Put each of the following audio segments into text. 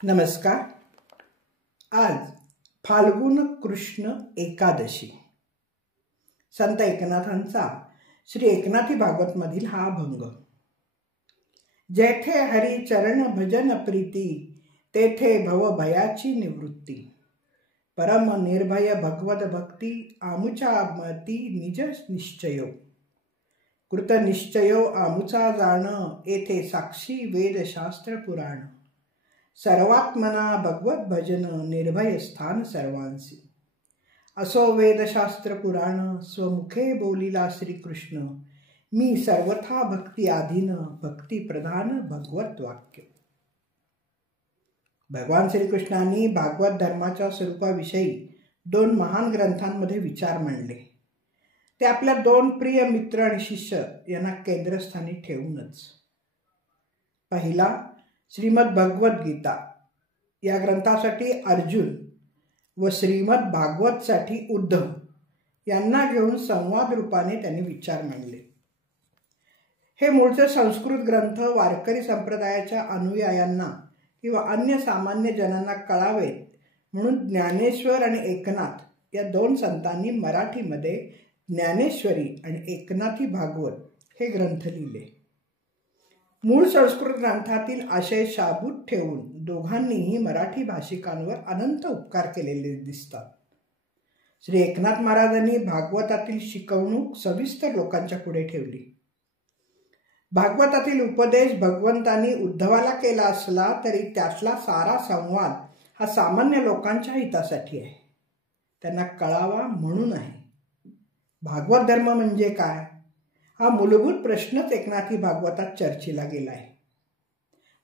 नमस्कार. आज फाल्गुन कृष्ण एकादशी. संत एकनाथांचा श्री एकनाथी भागवत मधील हा अभंग. जेथे हरी चरण भजन प्रीती, तेथे भव भयाची निवृत्ती. परम निर्भय भगवत भक्ती, आमुचा मती निज निश्चयो. कृत निश्चयो आमुचा जाण, येथे साक्षी वेद शास्त्र पुराण. सर्वात्मना भगवत भजन, निर्भय स्थान सर्वांसी. असो वेदशास्त्र पुराण, स्वमुखे बोलिला श्रीकृष्ण. मी सर्वथा भक्ती आधीन, भक्ती प्रधान भगवत वाक्य. भगवान श्रीकृष्णांनी भागवत धर्माच्या स्वरूपाविषयी 2 महान ग्रंथांमध्ये विचार मांडले. ते आपल्या 2 प्रिय मित्र आणि शिष्य यांना केंद्रस्थानी ठेवूनच. पहिला श्रीमद भगवत गीता या ग्रंथासाठी अर्जुन व श्रीमद भागवतसाठी उद्धव यांना घेऊन संवाद रूपाने त्यांनी विचार मांडले. हे मूळचे संस्कृत ग्रंथ वारकरी संप्रदायाच्या अनुयायांना किंवा अन्य सामान्य जनांना कळावेत म्हणून ज्ञानेश्वर आणि एकनाथ या 2 संतांनी मराठीमध्ये ज्ञानेश्वरी आणि एकनाथी भागवत हे ग्रंथ लिहिले. मूळ संस्कृत ग्रंथातील आशय शाबूत ठेवून दोघांनीही मराठी भाषिकांवर अनंत उपकार केलेले दिसतात. श्री एकनाथ महाराजांनी भागवतातील शिकवणूक सविस्तर लोकांच्या पुढे ठेवली. भागवतातील उपदेश भगवंतांनी उद्धवाला केला असला तरी त्यातला सारा संवाद हा सामान्य लोकांच्या हितासाठी आहे, त्यांना कळावा म्हणून आहे. भागवत धर्म म्हणजे काय हा मूलभूत प्रश्नच एकनाथी भागवतात चर्चेला गेला आहे.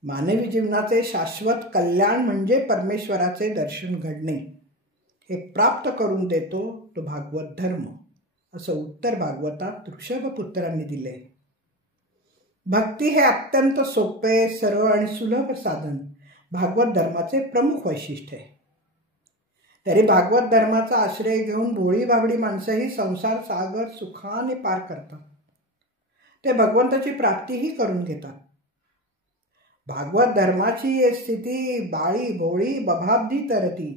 मानवी जीवनाचे शाश्वत कल्याण म्हणजे परमेश्वराचे दर्शन घडणे. हे प्राप्त करून देतो तो भागवत धर्म, असं उत्तर भागवतात ऋषभपुत्रांनी दिले. भक्ती हे अत्यंत सोपे, सरळ आणि सुलभ साधन भागवत धर्माचे प्रमुख वैशिष्ट्य आहे. तरी भागवत धर्माचा आश्रय घेऊन भोळी भाबडी माणसंही संसार सागर सुखाने पार करतात. ते भगवंताची प्राप्तीही करून घेतात. भागवत धर्माची स्थिती बाळी भोळी बभाब्दी तरती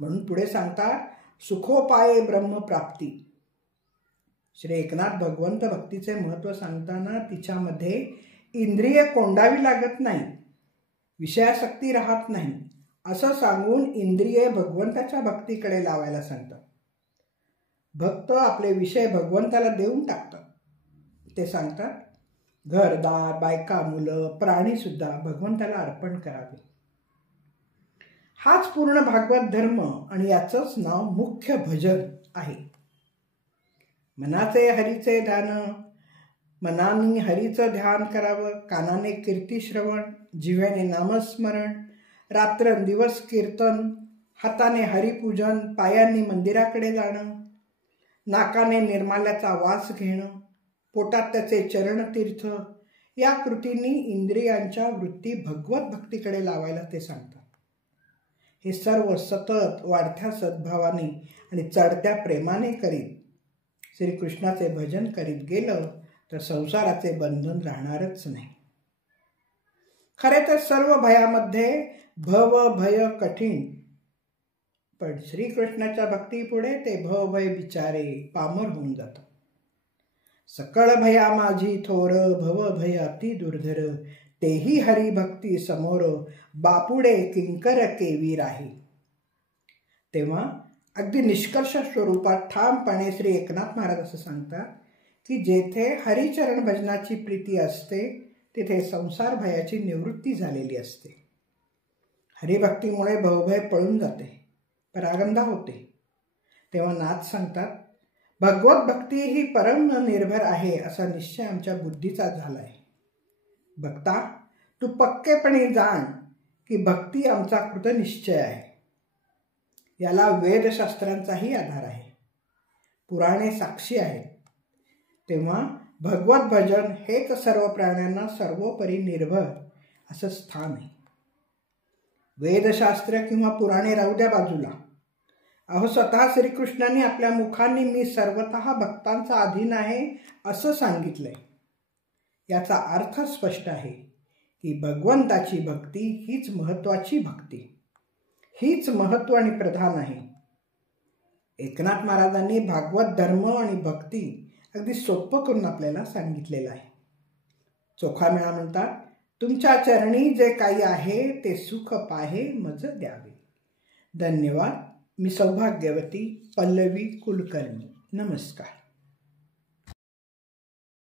म्हणून पुढे सांगतात, सुखोपाये ब्रह्मप्राप्ती. श्री एकनाथ भगवंत भक्तीचे महत्त्व सांगताना तिच्यामध्ये इंद्रिय कोंडावी लागत नाही, विषयासक्ती राहत नाही असं सांगून इंद्रिये भगवंताच्या भक्तीकडे लावायला सांगतात. भक्त आपले विषय भगवंताला देऊन टाकतात. ते सांगतात, घरदार बायका मुलं प्राणी सुद्धा भगवंताला अर्पण करावे. हाच पूर्ण भागवत धर्म आणि याचंच नाव मुख्य भजन आहे. मनाचे हरीचे ध्यान, मनाने हरीचं ध्यान करावं, कानाने कीर्ती श्रवण, जिव्याने नामस्मरण, रात्रंदिवस कीर्तन, हाताने हरिपूजन, पायांनी मंदिराकडे जाणं, नाकाने निर्माल्याचा वास घेणं, पोटात त्याचे चरणतीर्थ, या कृतींनी इंद्रियांच्या वृत्ती भगवत भक्तीकडे लावायला ते सांगतात. हे सर्व सतत वाढत्या सद्भावाने आणि चढत्या प्रेमाने करीत श्रीकृष्णाचे भजन करीत गेलं तर संसाराचे बंधन राहणारच नाही. खरे तर सर्व भयामध्ये भव भय कठीण, पण श्रीकृष्णाच्या भक्तीपुढे ते भवभय बिचारे पामर होऊन जातात. सकळ भया माझी थोर, भव भय अति दुर्धर, तेही हरिभक्ती समोर, बापुडे किंकर केवी राही. तेव्हा अगदी निष्कर्ष स्वरूपात ठामपणे श्री एकनाथ महाराज असं सांगतात की जेथे हरिचरण भजनाची प्रीती असते तिथे संसार भयाची निवृत्ती झालेली असते. हरिभक्तीमुळे भवभय पळून जाते, परागंदा होते. तेव्हा नाथ सांगतात, भगवत भक्ती ही परम निर्भर आहे असा निश्चय आमच्या बुद्धीचा झाला आहे. भक्ता, तू पक्केपणे जाण की भक्ती आमचा कृतनिश्चय आहे. याला वेदशास्त्रांचाही आधार आहे, पुराणे साक्षी आहेत. तेव्हा भगवत भजन हेच सर्व प्राण्यांना सर्वोपरी निर्भर असं स्थान आहे. वेदशास्त्र किंवा पुराणे राहू द्या बाजूला. अहो, स्वतः श्रीकृष्णांनी आपल्या मुखांनी मी सर्वतः भक्तांचा अधीन आहे असं सांगितलंय. याचा अर्थ स्पष्ट आहे की भगवंताची भक्ती हीच महत्त्वाची भक्ती, हीच महत्त्व आणि प्रधान आहे. एकनाथ महाराजांनी भागवत धर्म आणि भक्ती अगदी सोपं करून आपल्याला सांगितलेलं आहे. चोखामेळा म्हणतात, तुमच्या चरणी जे काही आहे ते सुख पाहे मज द्यावे. धन्यवाद. मी सौभाग्यवती पल्लवी कुलकर्णी. नमस्कार.